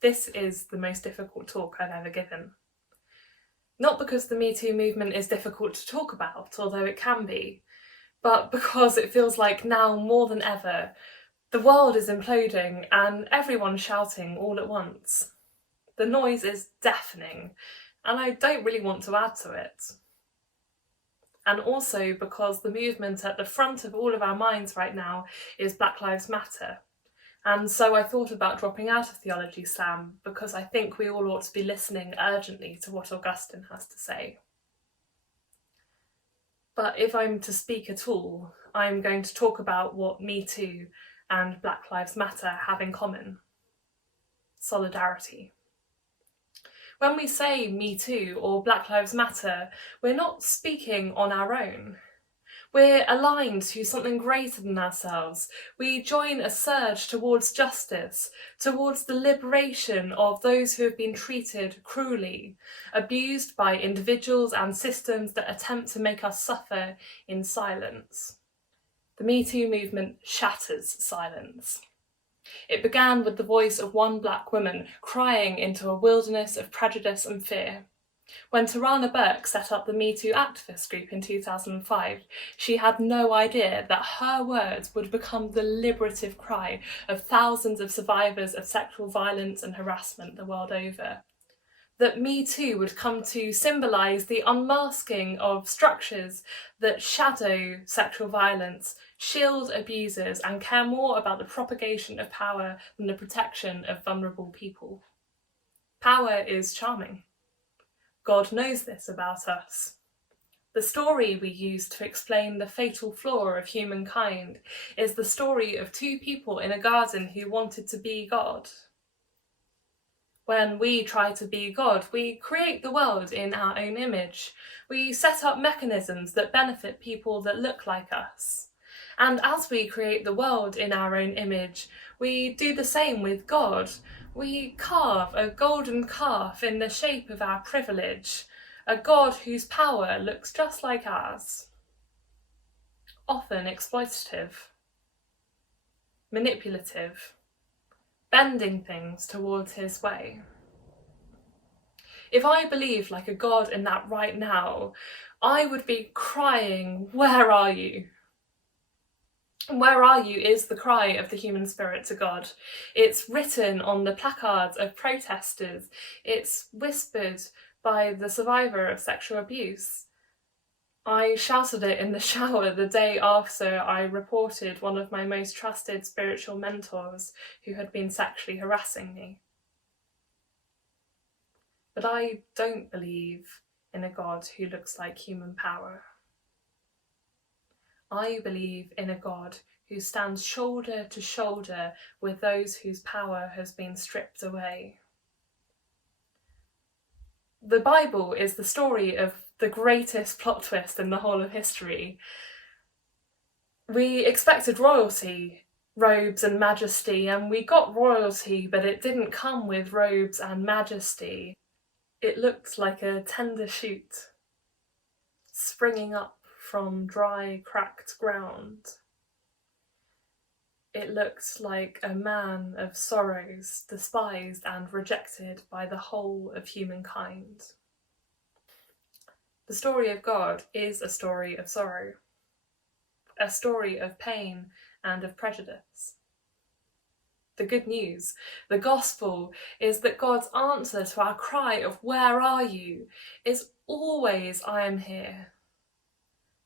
This is the most difficult talk I've ever given. Not because the Me Too movement is difficult to talk about, although it can be, but because it feels like now more than ever, the world is imploding and everyone's shouting all at once. The noise is deafening, and I don't really want to add to it. And also because the movement at the front of all of our minds right now is Black Lives Matter. And so I thought about dropping out of Theology Slam because I think we all ought to be listening urgently to what Augustine has to say. But if I'm to speak at all, I'm going to talk about what Me Too and Black Lives Matter have in common. Solidarity. When we say Me Too or Black Lives Matter, we're not speaking on our own. We're aligned to something greater than ourselves. We join a surge towards justice, towards the liberation of those who have been treated cruelly, abused by individuals and systems that attempt to make us suffer in silence. The Me Too movement shatters silence. It began with the voice of one black woman crying into a wilderness of prejudice and fear. When Tarana Burke set up the Me Too activist group in 2005, she had no idea that her words would become the liberative cry of thousands of survivors of sexual violence and harassment the world over. That Me Too would come to symbolise the unmasking of structures that shadow sexual violence, shield abusers, and care more about the propagation of power than the protection of vulnerable people. Power is charming. God knows this about us. The story we use to explain the fatal flaw of humankind is the story of two people in a garden who wanted to be God. When we try to be God, we create the world in our own image. We set up mechanisms that benefit people that look like us. And as we create the world in our own image, we do the same with God. We carve a golden calf in the shape of our privilege, a God whose power looks just like ours. Often exploitative, manipulative, bending things towards his way. If I believed like a God in that right now, I would be crying, "Where are you?" "Where are you" is the cry of the human spirit to God. It's written on the placards of protesters. It's whispered by the survivor of sexual abuse. I shouted it in the shower the day after I reported one of my most trusted spiritual mentors who had been sexually harassing me. But I don't believe in a God who looks like human power. I believe in a God who stands shoulder to shoulder with those whose power has been stripped away. The Bible is the story of the greatest plot twist in the whole of history. We expected royalty, robes and majesty, and we got royalty, but it didn't come with robes and majesty. It looked like a tender shoot, springing up from dry, cracked ground. It looked like a man of sorrows, despised and rejected by the whole of humankind. The story of God is a story of sorrow, a story of pain and of prejudice. The good news, the gospel, is that God's answer to our cry of "Where are you?" is always "I am here."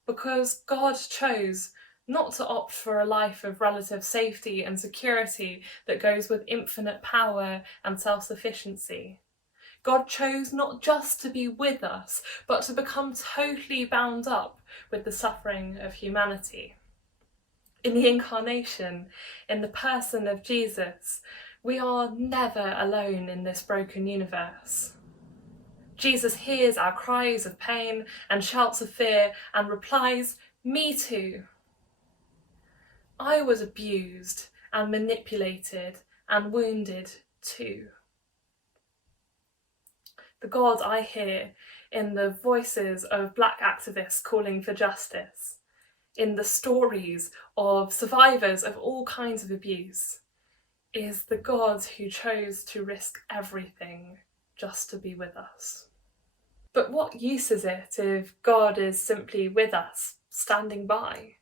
Because God chose not to opt for a life of relative safety and security that goes with infinite power and self-sufficiency. God chose not just to be with us, but to become totally bound up with the suffering of humanity. In the incarnation, in the person of Jesus, we are never alone in this broken universe. Jesus hears our cries of pain and shouts of fear and replies, "Me too." I was abused and manipulated and wounded too. The God I hear in the voices of Black activists calling for justice, in the stories of survivors of all kinds of abuse, is the God who chose to risk everything just to be with us. But what use is it if God is simply with us, standing by?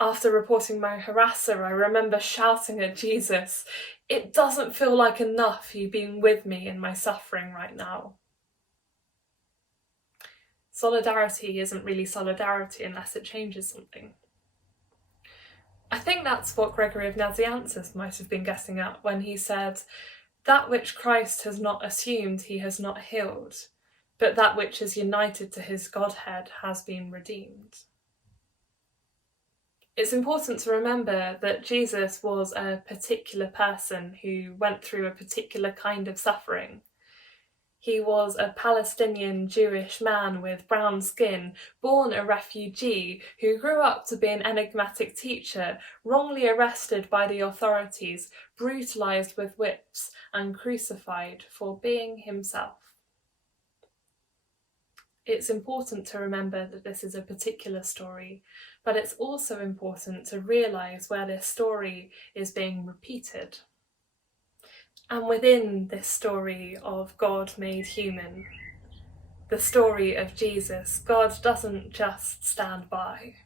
After reporting my harasser, I remember shouting at Jesus, "It doesn't feel like enough you being with me in my suffering right now." Solidarity isn't really solidarity unless it changes something. I think that's what Gregory of Nazianzus might have been getting at when he said, "That which Christ has not assumed he has not healed, but that which is united to his Godhead has been redeemed." It's important to remember that Jesus was a particular person who went through a particular kind of suffering. He was a Palestinian Jewish man with brown skin, born a refugee, who grew up to be an enigmatic teacher, wrongly arrested by the authorities, brutalised with whips, and crucified for being himself. It's important to remember that this is a particular story, but it's also important to realise where this story is being repeated. And within this story of God made human, the story of Jesus, God doesn't just stand by.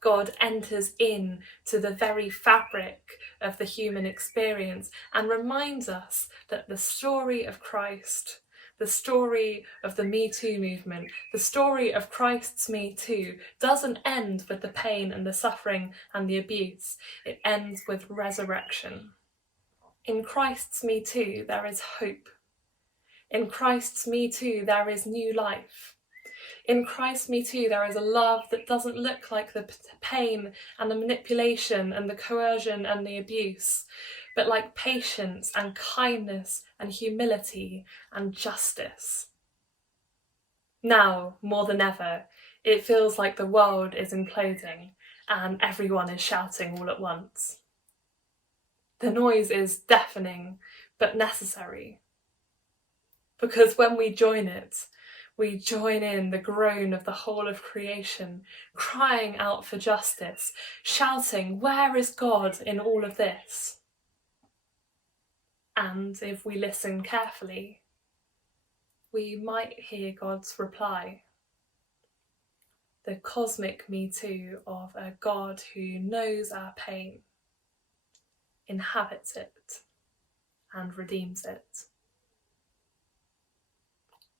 God enters in to the very fabric of the human experience and reminds us that the story of Christ, the story of the Me Too movement, the story of Christ's Me Too doesn't end with the pain and the suffering and the abuse. It ends with resurrection. In Christ's Me Too, there is hope. In Christ's Me Too, there is new life. In Christ's Me Too, there is a love that doesn't look like the pain and the manipulation and the coercion and the abuse, but like patience and kindness and humility and justice. Now, more than ever, it feels like the world is imploding and everyone is shouting all at once. The noise is deafening, but necessary. Because when we join it, we join in the groan of the whole of creation, crying out for justice, shouting, "Where is God in all of this?" And if we listen carefully, we might hear God's reply. The cosmic Me Too of a God who knows our pain, inhabits it, and redeems it.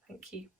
Thank you.